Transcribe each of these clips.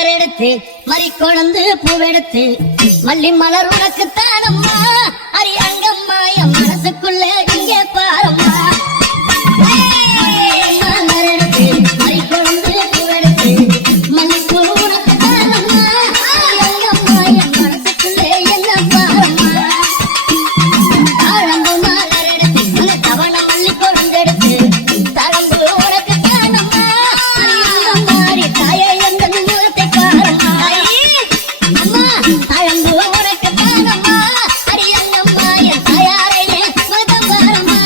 மலர் எடுத்து மறிக்கொழுந்து பூவெடுத்து மல்லி மலர் உனக்கு தானம்மா அரியங்கம்மா என் மனசுக்குள்ள இங்கே பாரம்மா மலர் எடுத்து மறிக்கொழுந்து பூவெடுத்து மல்லிப்பூ உனக்கு தானம்மா அரியங்கம்மா என் மனசுக்குள்ள என்ன பாரம்மா தாழம்பு மலர் எடுத்து அந்த தவண மல்லி கொழுந்தெடுத்து தாழம்பு உனக்கு தானம்மா அரியங்கம்மா தாயை எந்த முகத்தை பாரம்மா அம்மா தாழம்பு உனக்கு தானம்மா அரியங்கம்மா என் தாயாரையே முகத்தை பாரம்மா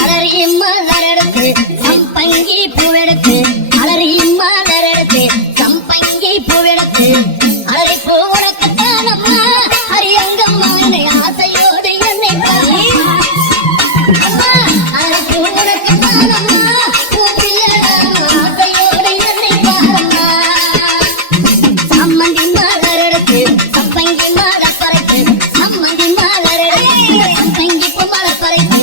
அலறி மலர் எடுத்து சம்பங்கி பூவெடுத்து அலறி மலர் எடுத்து சம்பங்கி பூவெடுத்து அலறி பூ உனக்கு தானம்மா அரியங்கம்மா என்னை ஆசையோடு என்னை பாரு அம்மா அலறி பூ உனக்கு தானம்மா ஆசையோடு என்னை பாரம்மா சம்மந்தி மலர் எடுத்து சம்பங்கி மலர் பறைத்து சம்மந்தி மலர் எடுத்து சம்பங்கி பூ மலர் பறைத்து